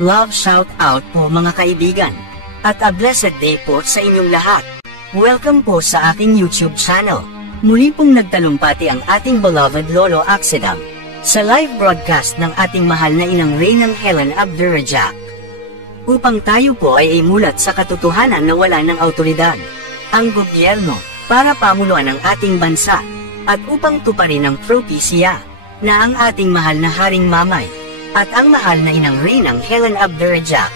Love shout out po mga kaibigan. At a blessed day po sa inyong lahat. Welcome po sa aking YouTube channel. Muli pong nagtalumpati ang ating beloved Lolo Axedam sa live broadcast ng ating mahal na inang Reynang Helen Abdurrahman. Upang tayo po ay imulat sa katotohanan na wala ng awtoridad ang gobyerno para pamunuan ang ating bansa at upang tuparin ang propesya na ang ating mahal na Haring Mamay at ang mahal na inang Reynang Helen Abdurrahman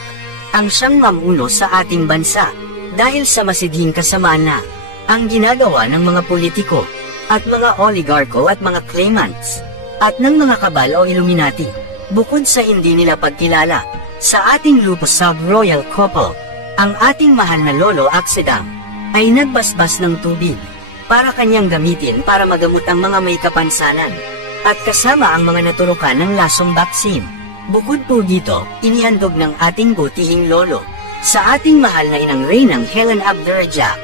ang siyang mamuno sa ating bansa dahil sa masidhing kasamaan na ang ginagawa ng mga politiko at mga oligarko at mga claimants at ng mga kabal o Illuminati. Bukod sa hindi nila pagkilala sa ating lupusab royal couple, ang ating mahal na Lolo Axedam ay nagbasbas ng tubig para kanyang gamitin para magamot ang mga may kapansanan at kasama ang mga naturukan ng lasong baksin. Bukod po dito, inihandog ng ating butihing lolo sa ating mahal na inang Reynang Helen Abdurrahman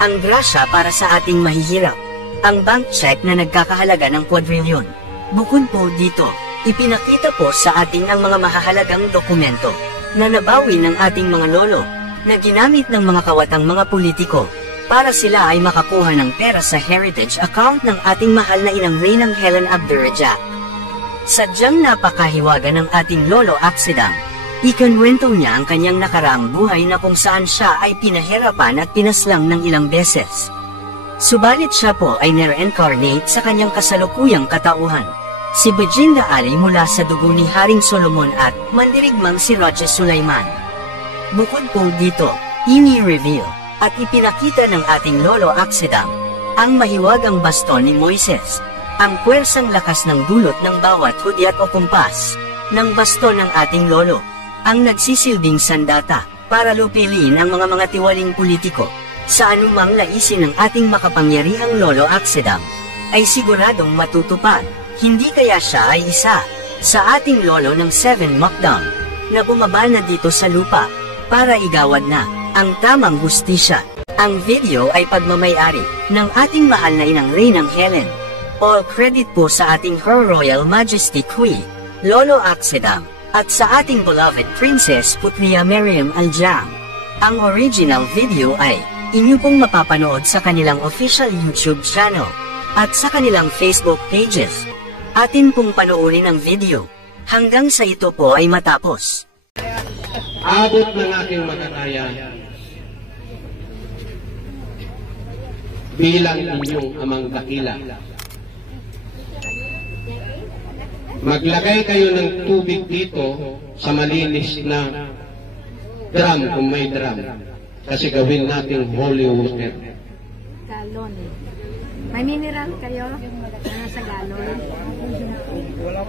ang grasya para sa ating mahihirap, ang bank check na nagkakahalaga ng kwadrilyon. Bukod po dito, ipinakita po sa ating ang mga mahahalagang dokumento na nabawi ng ating mga lolo na ginamit ng mga kawatang mga politiko para sila ay makakuha ng pera sa heritage account ng ating mahal na inang Reynang Helen Abdurrahman. Sadyang napakahiwaga ng ating Lolo Axedam. Ikinwento niya ang kanyang nakaraang buhay na kung saan siya ay pinahirapan at pinaslang ng ilang beses. Subalit siya po ay nire-incarnate sa kanyang kasalukuyang katauhan, si Bajinda Ali mula sa dugo ni Haring Solomon at mandirigmang si Roger Sulaiman. Bukod po dito, ini-reveal at ipinakita ng ating Lolo Axedam ang mahiwagang baston ni Moises, ang puwersang lakas ng dulot ng bawat hudyat o kumpas ng baston ng ating lolo, ang nagsisilbing sandata para lupiliin ang mga tiwaling politiko sa anumang laisin ng ating makapangyarihang Lolo Axedam ay siguradong matutupad. Hindi kaya siya ay isa sa ating lolo ng 7 Mukdang na bumaba na dito sa lupa para igawad na ang tamang hustisya. Ang video ay pagmamay-ari ng ating mahal na inang Reynang Helen. All credit po sa ating Her Royal Majesty Queen, Lolo Axedam, at sa ating beloved Princess Putria Miriam Aljam. Ang original video ay inyo pong mapapanood sa kanilang official YouTube channel at sa kanilang Facebook pages. Atin pong panoorin ang video hanggang sa ito po ay matapos. Abot ng aking makakaya bilang inyong amang dakila. Maglagay kayo ng tubig dito sa malinis na drum kung may drum. Kasi gawin natin holy water. Galon. May mineral kayo sa galon.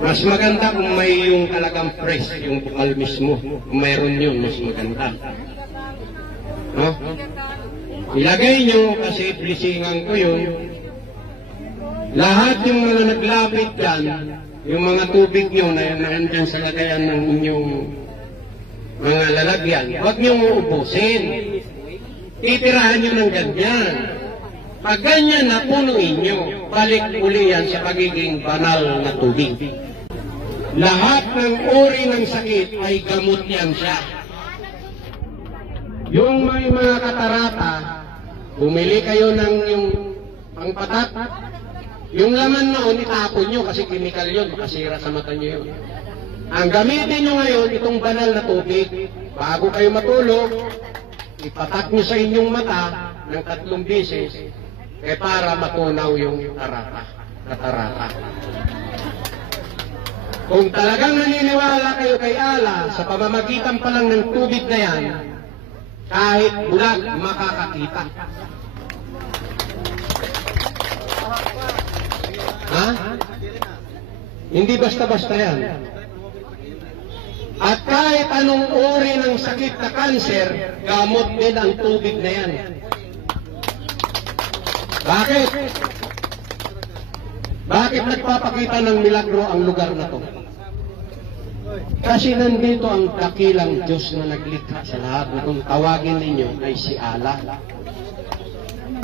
Mas maganda kung may yung talagang fresh, yung bukal mismo. Kung mayroon yun, mas maganda. No? Ilagay nyo kasi blisingan ko yun. Lahat yung mga naglapit dyan, yung mga tubig nyo na nandyan sa lagayan ng inyong mga lalagyan, huwag nyo uubusin. Titirahan nyo ng ganyan. Pag ganyan na punuin nyo, balik uli yan sa pagiging banal na tubig. Lahat ng uri ng sakit ay gamot yan siya. Yung may mga katarata, bumili kayo ng yung pangpatat. Yung laman noon, itapon nyo kasi chemical yun, makasira sa mata nyo yun. Ang gamitin nyo ngayon, itong banal na tubig, bago kayo matulog, ipatak nyo sa inyong mata ng 3 beses, para matunaw yung katarata. Kung talagang naniniwala kayo kay Allah, sa pamamagitan pa lang ng tubig na yan, kahit bulag, makakakita. Ha? Hindi basta-basta yan. At kahit anong uri ng sakit na kanser, gamot din ang tubig na yan. Bakit? Bakit nagpapakita ng milagro ang lugar na to? Kasi nandito ang dakilang Diyos na naglikha sa lahat na kung tawagin ninyo ay si Allah.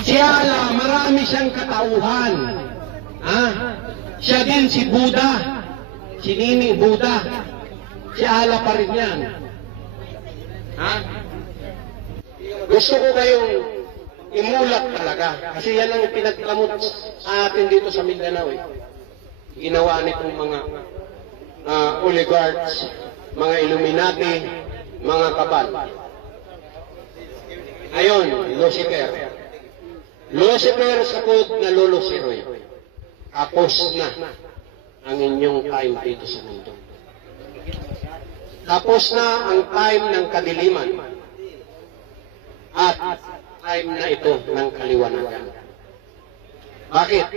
Si Allah, marami siyang katauhan. Siya din si Buddha, si Nini Buddha. si Ala pa rin yan. Ha? Gusto ko kayong imulat talaga. Kasi yan ang pinagkamot sa atin dito sa Mindanao. Ginawa nitong mga oligarchs, mga Illuminati, mga kabal. Ayon, Lucifer. Lucifer sa code na Lolo Siroy. Tapos na ang inyong time dito sa mundo. Tapos na ang time ng kadiliman. At time na ito ng kaliwanagan. Bakit?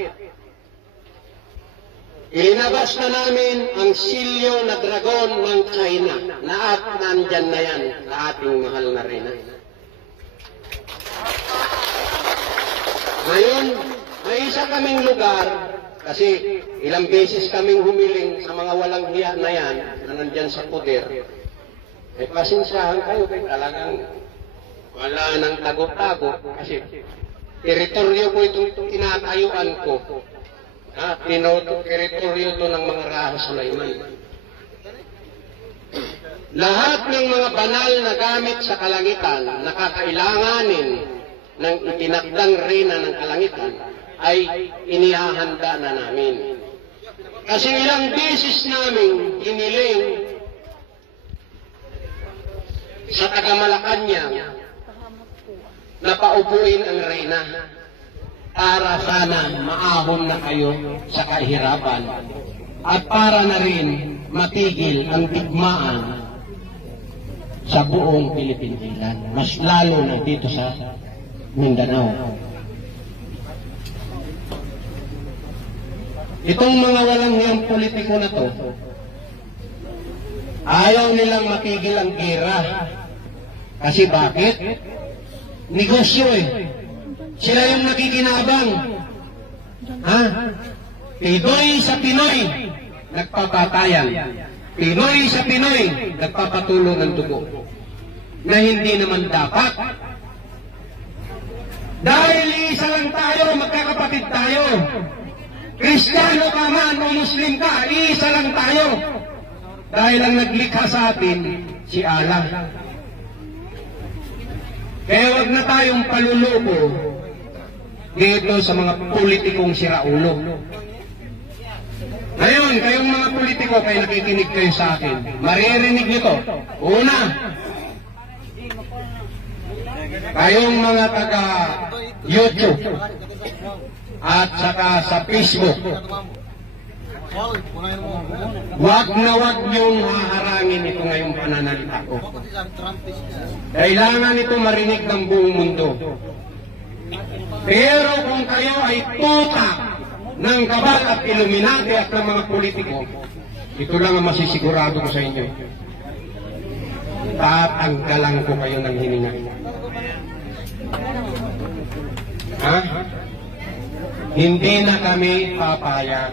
Ilinabas na namin ang silyo na dragon ng China na at nandyan na yan sa ating mahal na reyna. Ngayon, may isa kaming lugar, kasi ilang beses kaming humiling sa mga walang hiya na yan na nandyan sa poder. Pasensyahan kayo, kaya talagang wala nang tago-tago kasi teritoryo ko itong tinatayuan ko. Teritoryo ito ng mga Raha Sulaiman. Lahat ng mga banal na gamit sa kalangitan na kakailanganin ng itinakdang reyna ng kalangitan ay inihahanda na namin. Kasi ilang beses namin hiniling sa taga-Malacanang na paupuin ang reyna para sana maahon na kayo sa kahirapan at para na rin matigil ang digmaan sa buong Pilipinas, mas lalo na dito sa Mindanao. Itong mga walang hiyang politiko na to, ayaw nilang matigil ang gera. Kasi bakit? Negosyo Sila yung nakikinabang. Ha? Pinoy sa Pinoy, nagpapatayan. Pinoy sa Pinoy, nagpapatulo ng dugo. Na hindi naman dapat. Dahil isa lang tayo, magkakapatid tayo. Kristiyano ka man o Muslim ka, isa lang tayo. Dahil ang naglikha sa atin, si Allah. Kaya wag na tayong paluloko dito sa mga politikong siraulo. Ngayon, kayong mga politiko, kayo nakikinig kayo sa akin. Maririnig nyo to. Una, kayong mga taga-YouTube at saka sa Facebook, wag na wag niyong haharangin ito ngayong pananalita ko. Kailangan ito marinig ng buong mundo. Pero kung kayo ay tutak ng kabal at Illuminati at ng mga politiko, ito lang ang masisigurado ko sa inyo. Tatanggalan ko kayo ng hininga. Ha? Hindi na kami papayag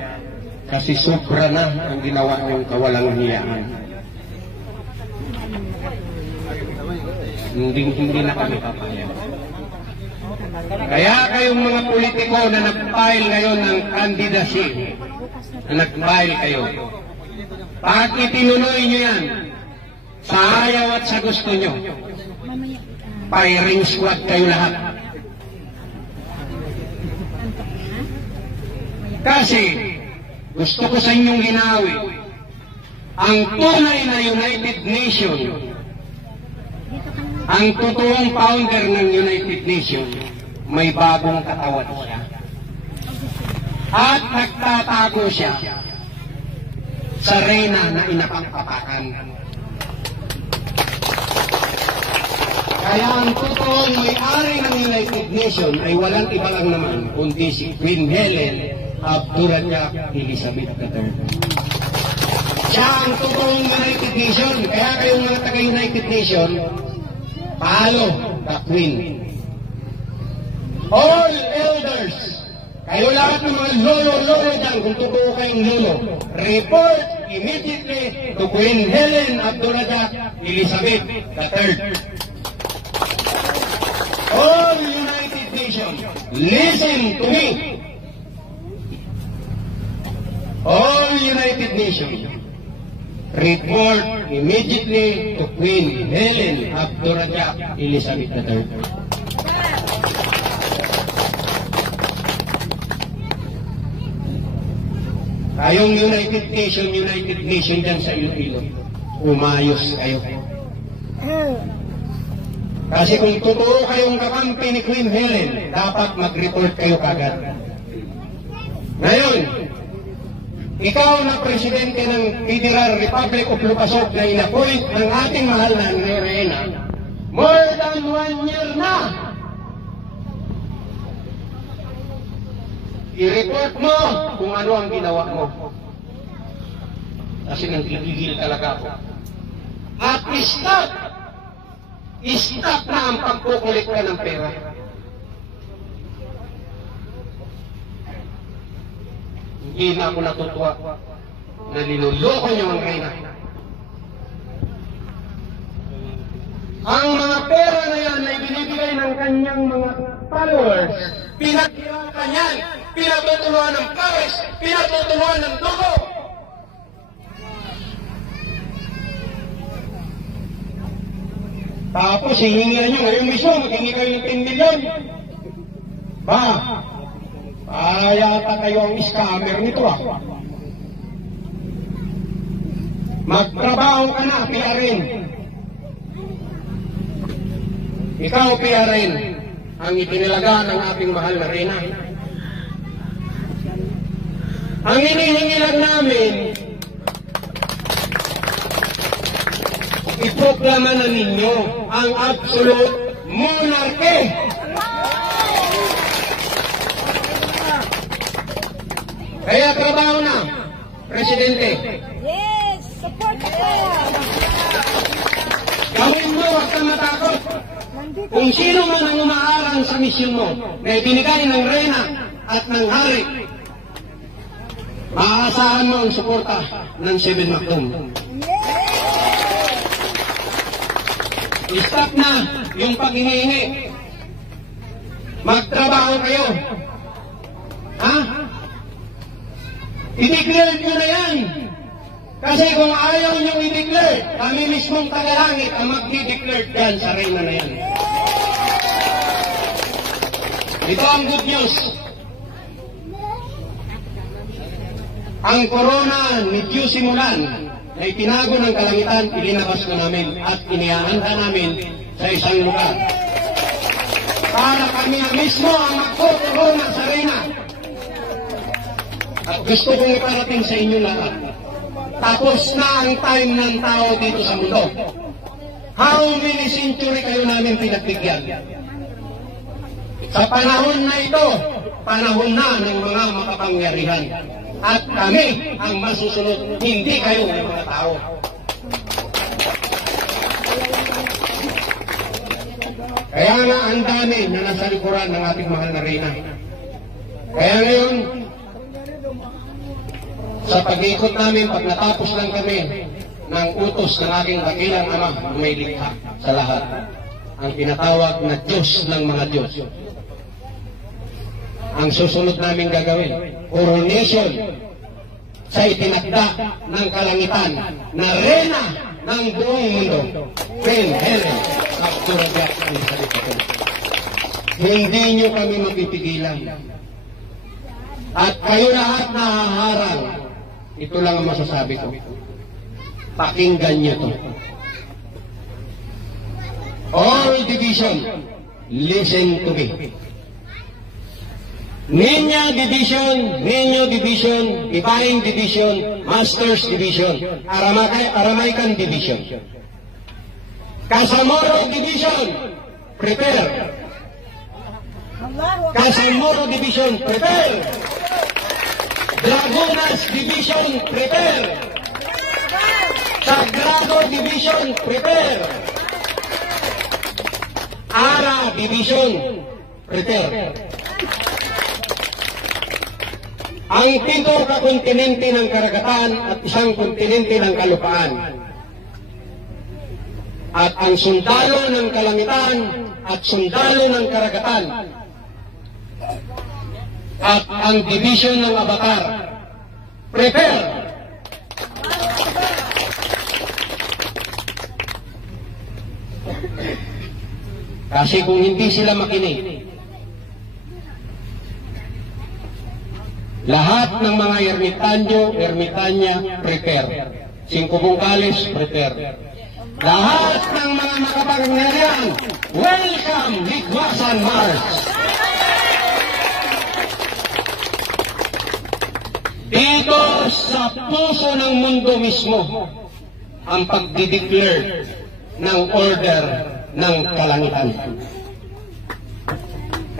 kasi sobra na ang ginawa niyong kawalang hiyaan. Hindi na kami papayag. Kaya kayong mga politiko na nag-file ngayon ng candidacy, na nag-file kayo, pag itinuloy nyo yan, sa ayaw at sa gusto nyo, firing squad kayo lahat. Kasi, gusto ko sa inyong ginawi, ang tunay na United Nations, ang totoong founder ng United Nations, may bagong katawan siya. At nagtatago siya sa reyna na inapangpapakan. Kaya ang totoong may-ari ng United Nations ay walang iba lang naman, kundi si Queen Helen Abdurrahman Elizabeth III. Siya ang totoong United Nations. Kaya kayong mga taga-United Nations, follow the Queen. All elders, kayo lahat ng mga lolo-lolo dyan, kung totoo kayong lolo, report immediately to Queen Helen Abdurrahman Elizabeth III. All United Nations, listen to me. All United Nations, report immediately to Queen Helen Abdurrahman Elizabeth III. Kayong United Nation dyan sa Iloilo, umayos kayo. Kasi kung totoo kayong kakampi ni Queen Helen, dapat mag-report kayo kagad. Ngayon, ikaw na presidente ng Federal Republic of Lucasog na inapoint ng ating mahal na Reyna, more than 1 year na. I-report mo kung ano ang ginawa mo. Kasi nanggigil talaga ako. At stop na ang pagkukulikta ng pera. Hindi na ako natutuwa na niloloko niyo ang Reyna. Ang mga pera na yan ay binibigay ng kanyang mga followers. Pinaghirapan yan, pinatutulungan ng pawis, pinatutulungan ng dugo. Tapos hihingihan nyo ngayong mismo, maghingi kayo ng 10 million. Yata kayo ang scammer nito Magtrabaho ka na, PRN. Ikaw, PRN, ang ipinilaga ng ating mahal na Reyna. Ang hinihingi lang namin, iproklama na ninyo ang absolute monarchy. Kaya trabaho na, Presidente. Yes, support ko. Gawin mo, huwag kang matakot. Kung sino man ang umaarang sa misyon mo na ibinigay ng Reyna at ng Hari, maaasahan mo ang suporta ng 7 Macdom. Stop na yung paghingi-hingi. Magtrabaho kayo. I-declare nyo na yan. Kasi kung ayaw nyo i-declare, kami mismong tagalangit ang mag-declare dyan sa Reyna na yan. Ito ang good news. Ang corona ni Diyos simulan na itinago ng kalangitan, ilinabas na namin at inihahanda namin sa isang lugar. Para kami mismo ang magko-corona sa Reyna. At gusto kong iparating sa inyo lahat. Tapos na ang time ng tao dito sa mundo. How many century kayo namin pinagbigyan? Sa panahon na ito, panahon na ng mga makapangyarihan. At kami ang masusunod, hindi kayo ng mga tao. Kaya nga ang dami na nasa likuran ng ating mahal na Reyna. Kaya ngayon, sa pag-ikot namin, pag natapos lang kami ng utos ng aking dakilang ama, may likha sa lahat. Ang tinatawag na Diyos ng mga Diyos. Ang susunod namin gagawin, coronation sa itinakda ng kalangitan na Reyna ng buong mundo. Queen Helen Abdurrahman Elizabeth II. Hindi nyo kami mapipigilan. At kayo lahat na haharang, ito lang ang masasabi ko. Pakinggan niyo to. All division, listen to me. Ninyo Division, Divine Division, Masters Division, Aramaican Division. Casamoro Division, prepare. Casamoro Division, prepare. Dragonas Division, prepare. Sagrado Division, prepare. Ara Division, prepare. Ang 7 kakontinente ng karagatan at 1 kontinente ng kalupaan. At ang sundalo ng kalangitan at sundalo ng karagatan. At ang division ng Avatar. Prepare! Kasi kung hindi sila makinig, lahat ng mga ermitanya, prepare. 5 bungkalis, prepare. Lahat ng mga makapangyarihan, welcome, Higwasan March! Dito sa puso ng mundo mismo, ang pagdideclare ng order ng kalangitan.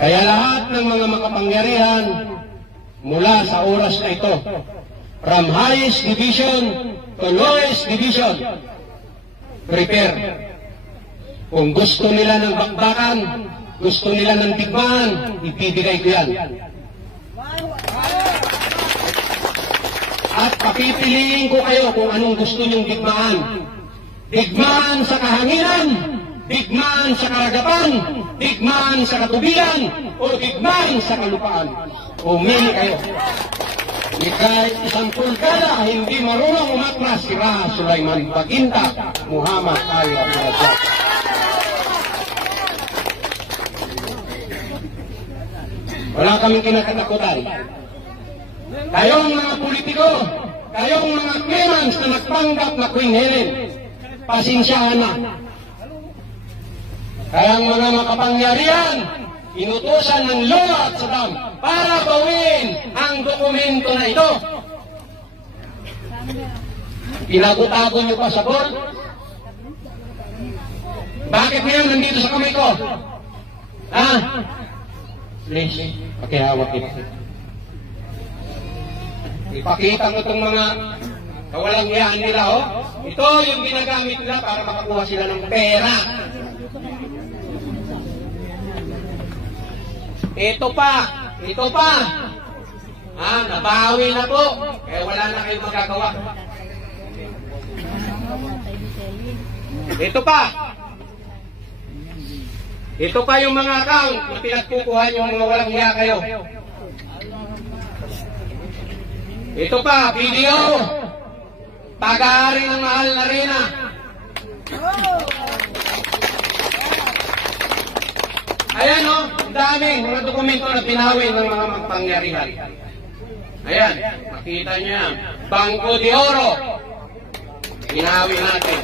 Kaya lahat ng mga makapangyarihan mula sa oras na ito, from highest division to lowest division, prepare. Kung gusto nila ng bakbakan, gusto nila ng digmaan, ibibigay ko yan. At papipiliin ko kayo kung anong gusto niyong digmaan. Digmaan sa kahanginan, digmaan sa karagatan, digmaan sa katubigan, o digmaan sa kalupaan. Umili kayo. Ikay isang pulkada, hindi marunong umatras si Raha Sulaiman Baginta, Muhammad Ali Abdul Razak. Wala kaming kinakatakutan. Kayong mga politiko, kayong mga clemens na nagpanggap na Queen Helen, pasensyahan na. Kayang mga makapangyarihan, inutusan ng Lolo at Saddam para bawin ang dokumento na ito. Pinagutago nyo pa sa board? Bakit ngayon nandito sa kamay ko? Ha? Please, pakihawak ito. Ipakita mo itong mga kawalang yaan nila, oh. Ito yung ginagamit nila para makakuha sila ng pera. Ito pa. Nabawi na po. Kaya wala na kayong magagawa. Ito pa yung mga account na pinagkukuha yung mga walang hiya kayo. Ito pa, video. Pag-aari ng mahal na Reyna. Ayan, oh, daming mga dokumento na pinawi ng mga magpangyarihan. Ayan, makita nyo yan. Bangko de Oro. Pinawi natin.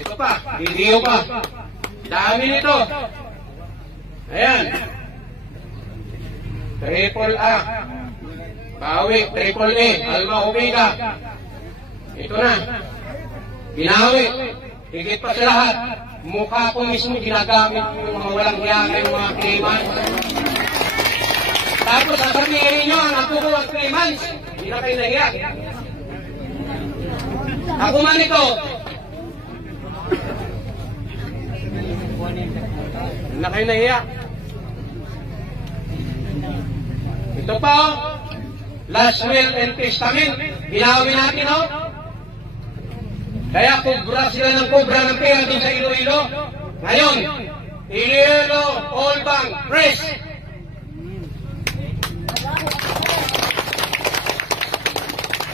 Ito pa, video pa. Dami nito. Ayan. Triple A. Bawi, Triple A. Alma Omega. Ito na. Binawi. Higit pa sa lahat. Mukha ko mismo ginagamit yung mga walang hiyaga, yung mga claimants. Tapos sasabihin nyo, ang ako ko ang claimants. Hindi na kayo nahiya. Ako man ito. Hindi na kayo nahiya. Ito pa, oh. Last will and testament. Binawi natin, oh. Kaya kubra sila ng kubra ng pera doon sa Iloilo. Ngayon, Iloilo All Bank Press.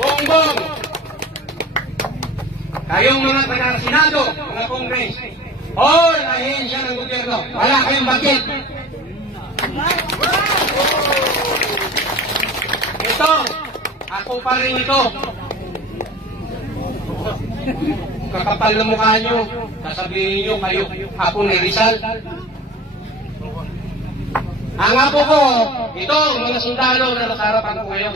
Bongbong. Kayong mga taga-Senado, mga Congress, all ahensya ng gobyerno, wala kayong bakit. Ito, ako pa rin ito. Kakapal na mukha nyo, sasabihin nyo kayo ako ni Rizal. Ang apo ko, ito, mga sundalo na nasa harapan ko ngayon.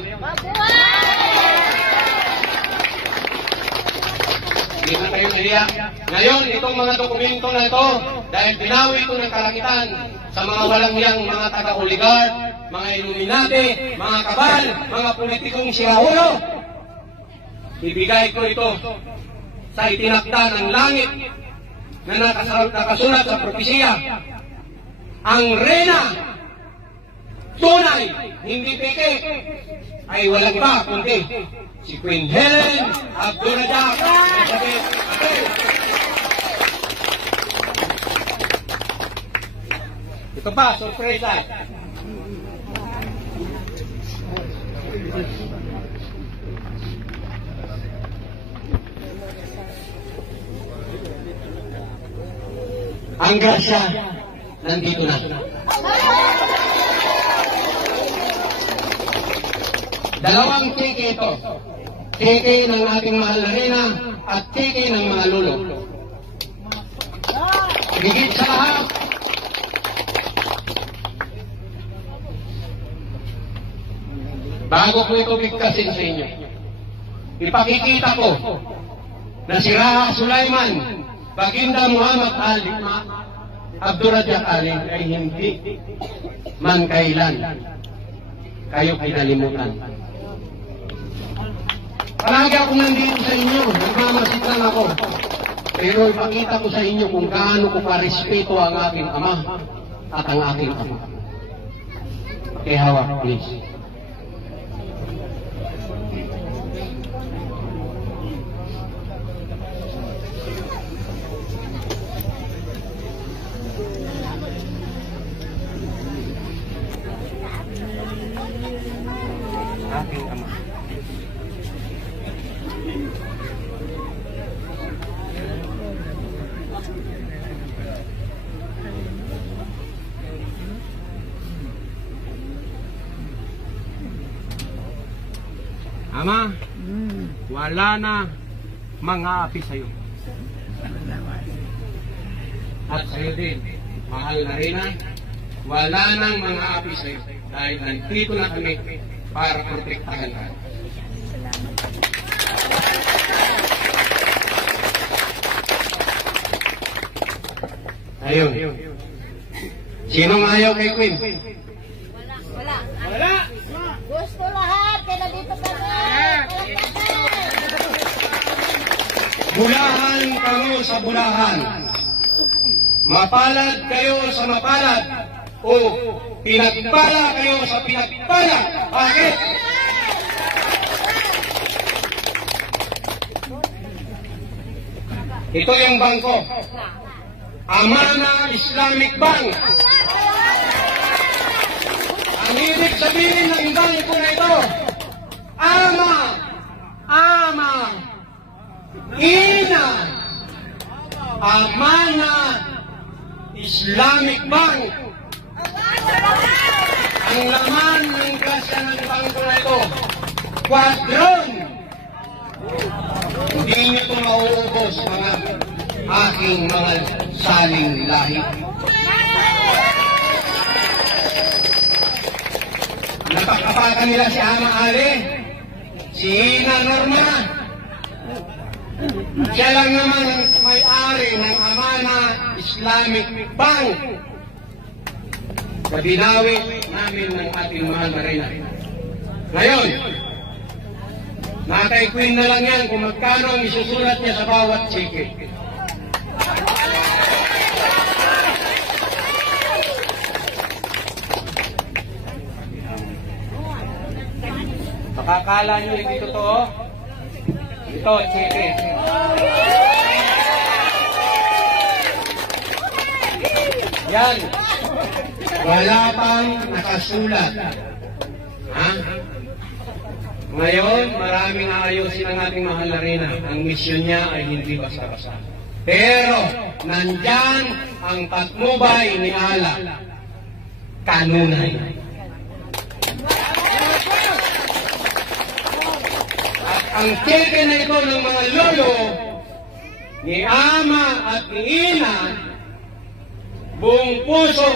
Hindi na kayo niliyak. Ngayon, itong mga dokumento na ito, dahil binawi ito ng kalangitan sa mga walang yang mga taga-oligark, mga Illuminati, mga kabal, mga politikong siraulo, ibigay ko ito sa itinakda ng langit na nakasulat sa propesiya. Ang Reyna, tunay, hindi peke, ay walang iba kundi si Queen Helen Abdul Razak. Ito pa, surprise. Ang grasya, nandito na. Dalawang tiki ito. Tiki ng ating mahal na reyna at tiki ng mga lolo. Higit sa lahat, bago ko ito bigkasin sa inyo, ipakikita ko na si Raha Sulaiman, Baginda Muhammad Ali, Abdurrahman Ali ay hindi man kailan kayo kinalimutan. Palagi ako nandito sa inyo, nagmamasid lang ako. Pero ipakita ko sa inyo kung gaano ko karespeto ang aking ama at ang aking ama. Hawak, please. Aking ama. Ama, wala na mga api sa'yo. At sa'yo din, mahal na reyna, wala nang mga api sa'yo. Dahil nandito na kami para protektahan ka. Ayun. Sinong ayaw kay Queen? Wala. Wala! Gusto lahat, kaya nandito kami. Bulahan kayo sa bulahan. Mapalad kayo sa mapalad. O pinagpala kayo sa pinagpala. Bakit? Ito yung bangko. Amana Islamic Bank. Ang ibig sabihin ng bangko na ito, Ina, Amana Islamic Bank. Ang laman ng grasya ng bangko na ito, kwadron. Hindi niyo ito mauubos, mga aking mga saling lahi. Napakapakan nila si Ama Ali, si Ina Norma. Siya lang naman may-ari ng Amana Islamic Bank. Sa binawi namin ng ating mahal na reyna. Ngayon, nakay Queen na lang yan kung magkano ang isusulat niya sa bawat cheque. Makakala nyo hindi totoo? Ito, cheque. Yan. Wala pang nakasulat. Ha? Ngayon, maraming aayusin ang ating mahal na reyna. Ang misyon niya ay hindi basta-basta. Pero, nandyan ang patnubay ni Allah. Kanunay. At ang cheque na ito ng mga lolo, ni Ama at ni Ina, buong puso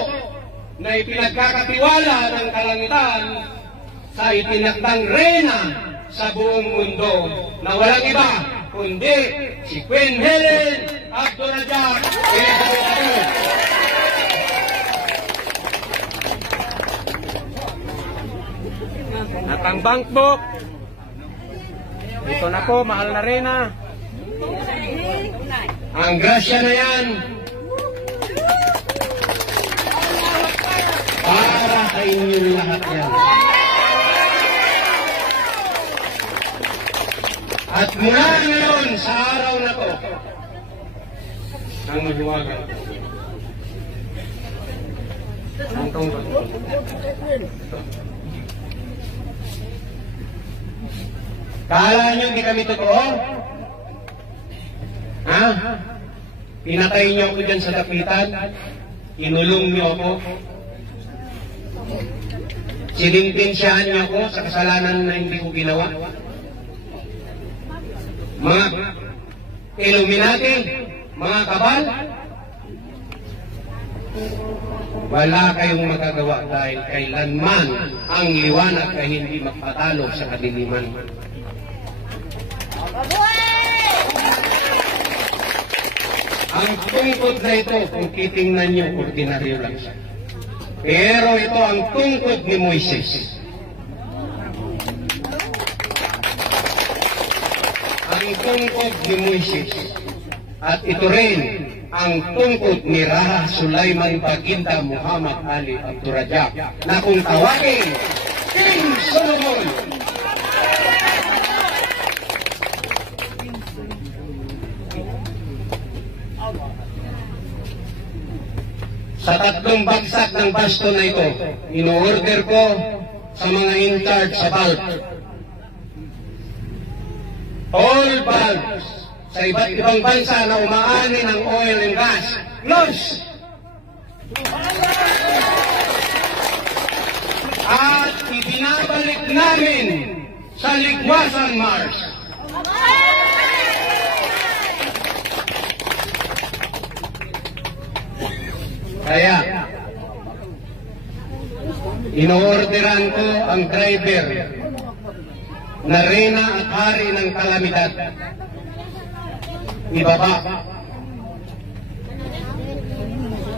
na ipinagkakatiwala ng kalangitan sa itinakdang reyna sa buong mundo na walang iba kundi si Queen Helen Abdurrahman Elizabeth. At ang bank book, ito na po, mahal na reyna. Ang grasya na yan, para sa inyong lahat yan. At mula ngayon sa araw na to, ang mahiwagan. Ang tungkol. Kala nyo hindi kami totoo? Ha? Pinatay niyo ako dyan sa dapitan, inulong niyo ako, sinintensyahan niyo ako sa kasalanan na hindi ko ginawa. Mga Illuminati, mga kabal, wala kayong magagawa dahil kailanman ang liwanag ay hindi magpatalo sa kadiliman. Ang tungkod na ito, kung titingnan niyo, ordinaryo lang siya. Pero ito ang tungkod ni Moises. Ang tungkod ni Moises. At ito rin ang tungkod ni Raha Sulaiman Baginda Muhammad Ali Abdurrajab na kung tawagin, King Solomon. Sa tatlong bagsak ng baston na ito, ino-order ko sa mga in-charge sa bulb. All bulbs sa iba't ibang bansa na umaani ng oil and gas, close! At ibinabalik namin sa Ligwasan Mars. Kaya, ino-orderan ko ang driver na reyna at hari ng kalamidad.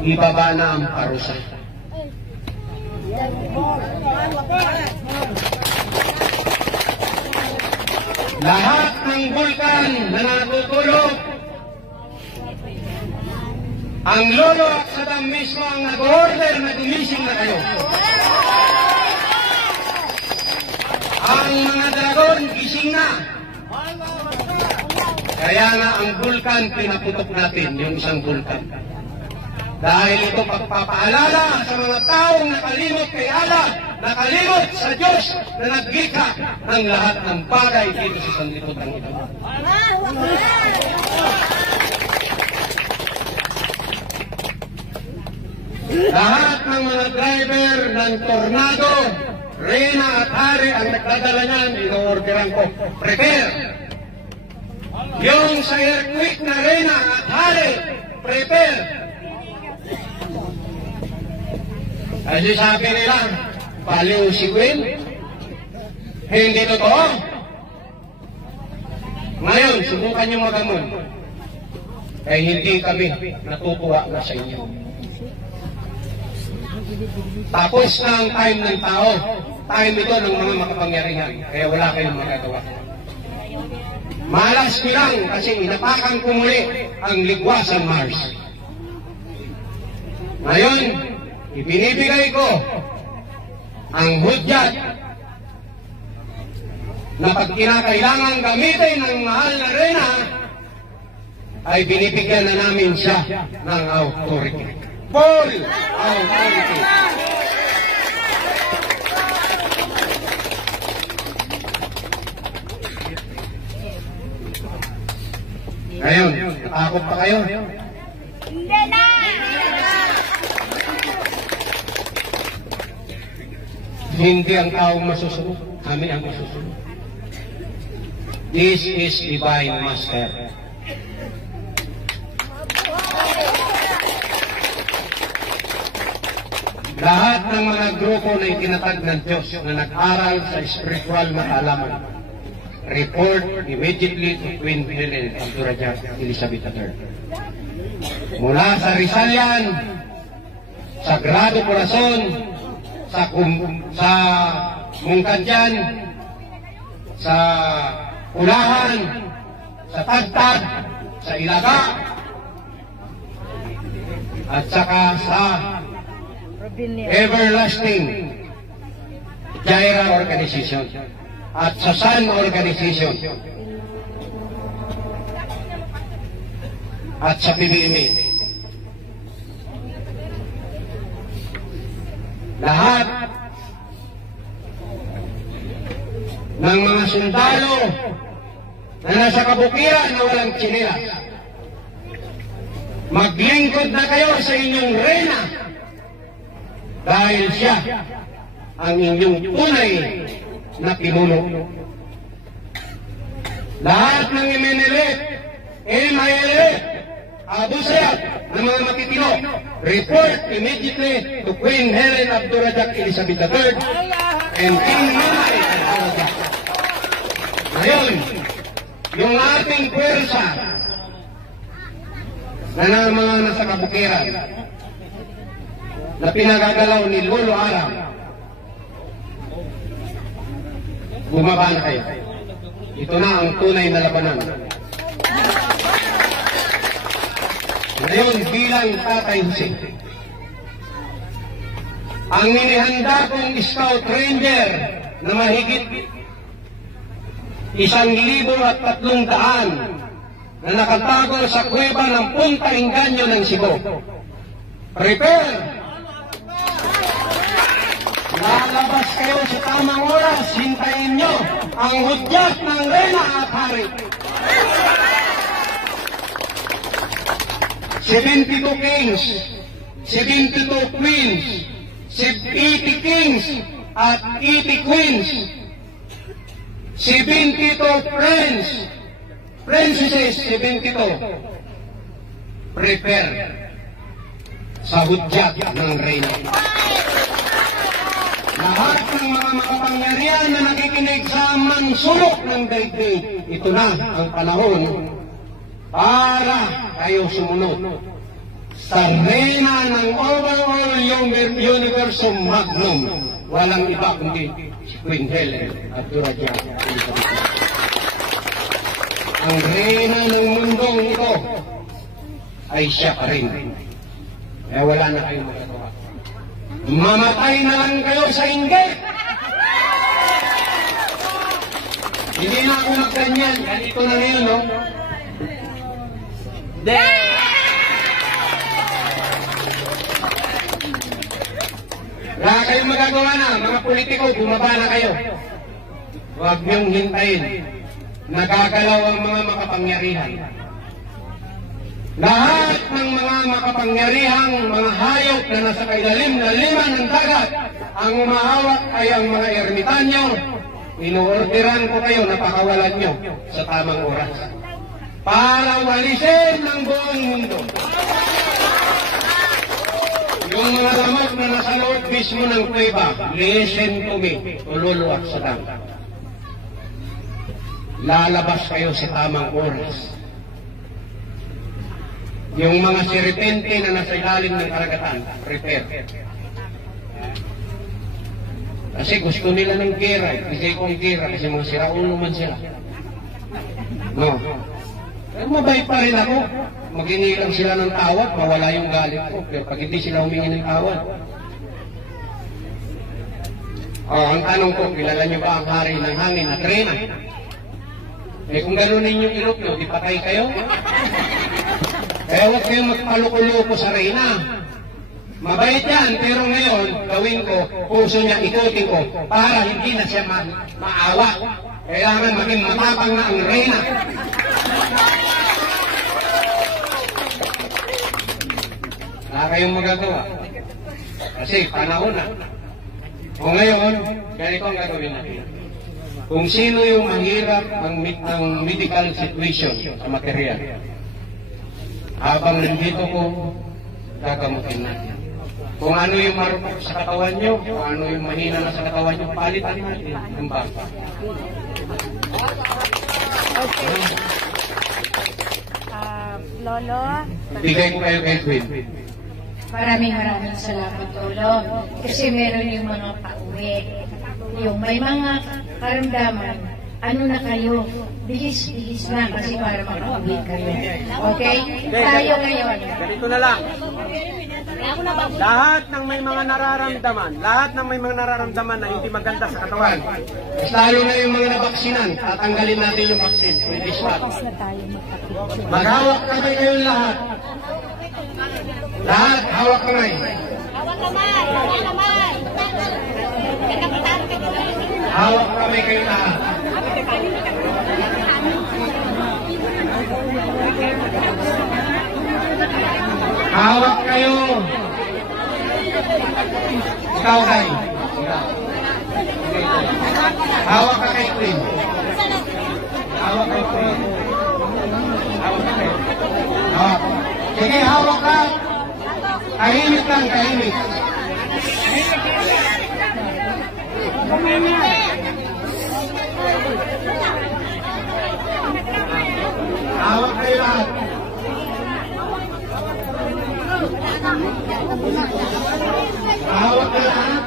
Ibaba na ang parusa. Lahat ng bulkan na natutulog, ang lolo at Saddam mismo ang nag-order na gumising na kayo. Ang mga dragon, gising na. Kaya nga ang bulkan, pinaputok natin yung isang bulkan. Dahil ito pagpapaalala sa mga taong nakalimot kay Allah, nakalimot sa Diyos na naglikha ng lahat ng bagay dito sa sanlibutan ito. Lahat ng mga driver ng tornado, reyna at hari ang nagdadala niyan, ino-orderan ko, prepare! Yung sa earthquake na reyna at hari, prepare! Kasi sabi nila, baliw si Gwen, hindi totoo. Ngayon, subukan niyo magamon. Kaya hindi kami natutuwa na sa inyo. Tapos na ang time ng tao. Time ito ng mga makapangyarihan. Kaya wala kayong magagawa. Malas ko lang kasi inapakan ko muli ang Ligwasan Mars. Ngayon, ibinibigay ko ang hudyat na pag kinakailangan gamitin ng mahal na reyna, ay binibigyan na namin siya ng authority. Full authority. Ngayon, natakot pa kayo? Hindi na! Hindi ang taong masusunod, kami ang masusunod. This is divine master. Lahat ng mga grupo na itinatag ng Diyos na nag-aral sa spiritual na kaalaman, report immediately to Queen Helen Abdurrajab Elizabeth III. Mula sa Rizal yan, Sagrado Corazon, sa Mungkadyan, sa Ulahan, sa Tagtag, sa Ilaga, at saka sa Everlasting Jaira Organization at sa Sun Organization at sa PBMA. Lahat ng mga sundalo na nasa kabukiran na walang tsinelas Maglingkod na kayo sa inyong reyna dahil siya ang inyong tunay na pinuno. Lahat ng iminilit, abusayat ng mga matitino, report immediately to Queen Helen Abdurrahman Elizabeth III and King Mamay Abdurrahman. Ngayon, yung ating pwersa na mga nasa kabukiran na pinagagalaw ni Lolo Aram, bumaba na kayo. Ito na ang tunay na labanan. Ngayon bilang Tatay Jose, ang inihanda kong Scout Ranger na mahigit 1,300 na nakatago sa kuweba ng Punta Inganyo ng Cebu. Prepare! Lalabas kayo sa tamang oras, hintayin nyo ang hudyat ng reyna at hari. 72 kings, 72 queens, 80 kings at 80 queens, 72 princesses, 72. Prepare sa hudyat ng reyna. Lahat ng mga makapangyarihan na nakikinig sa mansulok ng daigdig, ito na ang panahon para kayo sumunod sa reyna ng overall universo magnum. Walang iba kundi si Queen Helen Abdurrahman Elizabeth. Ang reyna ng mundong ito ay siya pa rin. Kaya wala na kayong magagawa. Mamatay na lang kayo sa inggit. Hindi na ako magganyan. Ganito na ngayon, no? Wala kayong magagawa na. Mga politiko, bumaba na kayo. Huwag niyong hintayin. Nagagalaw ang mga makapangyarihan. Lahat ng mga makapangyarihang mga hayop na nasa kailalim na lima ng dagat, ang umahawak ay ang mga ermitanyo. Inuorderan ko kayo na pakawalan nyo sa tamang oras para walisin ng buong mundo. Yung mga lamok na nasa loob mismo ng kuweba, listen to me, Lolo at Sadang. Lalabas kayo sa tamang oras. Yung mga siripente na nasa ilalim ng karagatan, prepare. Kasi gusto nila ng gera, kasi kong gera, kasi mga siraulo man sila. No. Pero mabait pa rin ako. Maghingi lang sila ng tawad, mawala yung galit ko. Pero pag hindi sila humingi ng tawad. Ang tanong ko, kilala nyo ba ang hari ng hangin at reyna? Eh kung gano'n ninyong ilok nyo, di patay kayo? Kaya huwag kayong magpaluko-luko sa reyna. Mabait yan, pero ngayon, gawin ko, puso niya, ikutin ko, para hindi na siya maawa. Kailangan maging matapang na ang reyna. Wala kayong magagawa. Kasi panahon na. O ngayon, ganito ang gagawin natin. Kung sino yung mahirap ang medical situation sa material, habang nandito ko, gagamutin natin. Kung ano yung marupok sa katawan nyo, kung ano yung mahina na sa katawan nyo, palitan natin ng baka. Okay. Lolo? Bigay ko kayo kay Queen. Maraming salamat, Lolo. Kasi meron yung mga pauwi. Yung may mga karamdaman, ano na kayo? Bigis na kasi para makauwi kayo. Okay? Tayo ngayon. Ganito na lang. Lahat ng may mga nararamdaman na hindi maganda sa katawan. Lalo na yung mga nabaksinan, tatanggalin natin yung vaccine. Maghawak kamay kayong lahat. Lahat, hawak kamay. Hawak kamay kayong lahat. Hawak kayo. Ikaw kayo. Hawak ka kay Queen. Hawak kay Queen. Hawak ka kayo. Hawak. Sige, hawak ka. Tahimik lang, tahimik. Hawak kayo lahat. Hawak kayo lahat.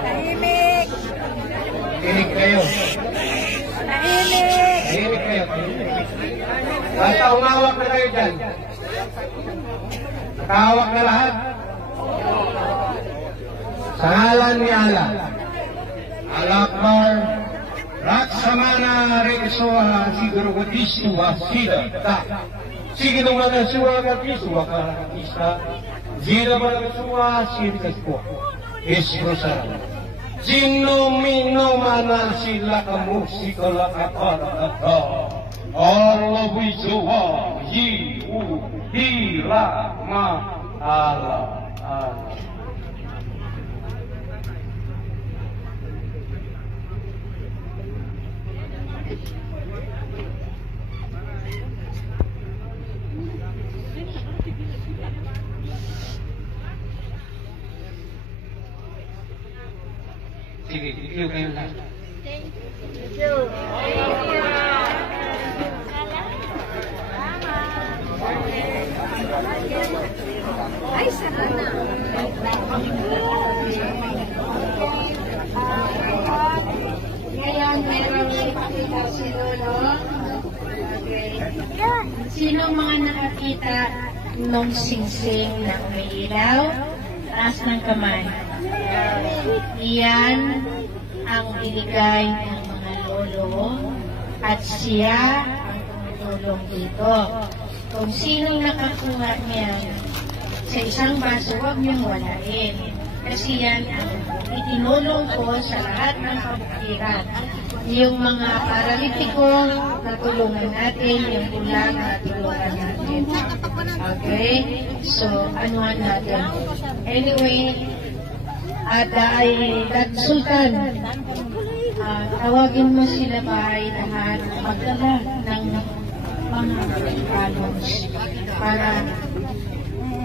Tahimik. Tahimik kayo. Tahimik. Tahimik kayo. Basta umawak na kayo dyan. Nakahawak na lahat. Sa ngalan ni Allah. Al-Akbar. Laksamana Reksoa Sigurugudiswa Sida. Sige nung mga suwa katiswa karatista. Zira mga suwa sirkaspo. Esprosa. Sino mino mana sila kamusika lakaparakata. Allah wiswa yi u hira ma Allah. Sige, ikaw kayo lahat. Thank you. Ay, sana. Ngayon, meron ipakita si Lolo. Okay. Sino mga nakakita nung singsing na may ilaw? Taas ng kamay. Iyan ang binigay ng mga lolo at siya ang tumutulong dito. Kung sinong nakakuha niyan sa isang baso, huwag niyong walain. Kasi yan ang itinulong ko sa lahat ng kabukiran. Yung mga paralitiko, natulungan natin. Yung ulang, natulungan natin. Okay? So, anuhan natin. Anyway, at Dad Sultan, tawagin mo sila bahay lahat, magdala ng mga balons para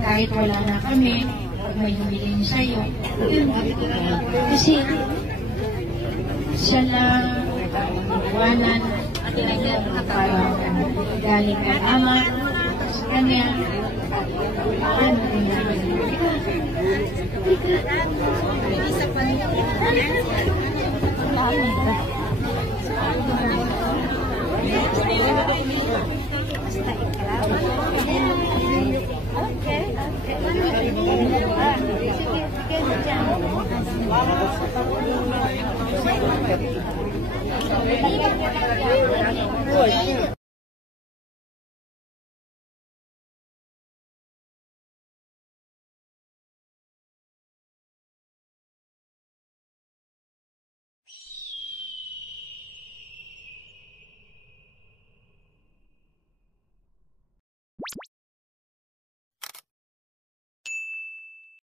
kahit wala na kami, pag may humiling sa'yo. Kasi siya lang iwanan para galing ng ama sa kanya. Ano rin namin? Okay.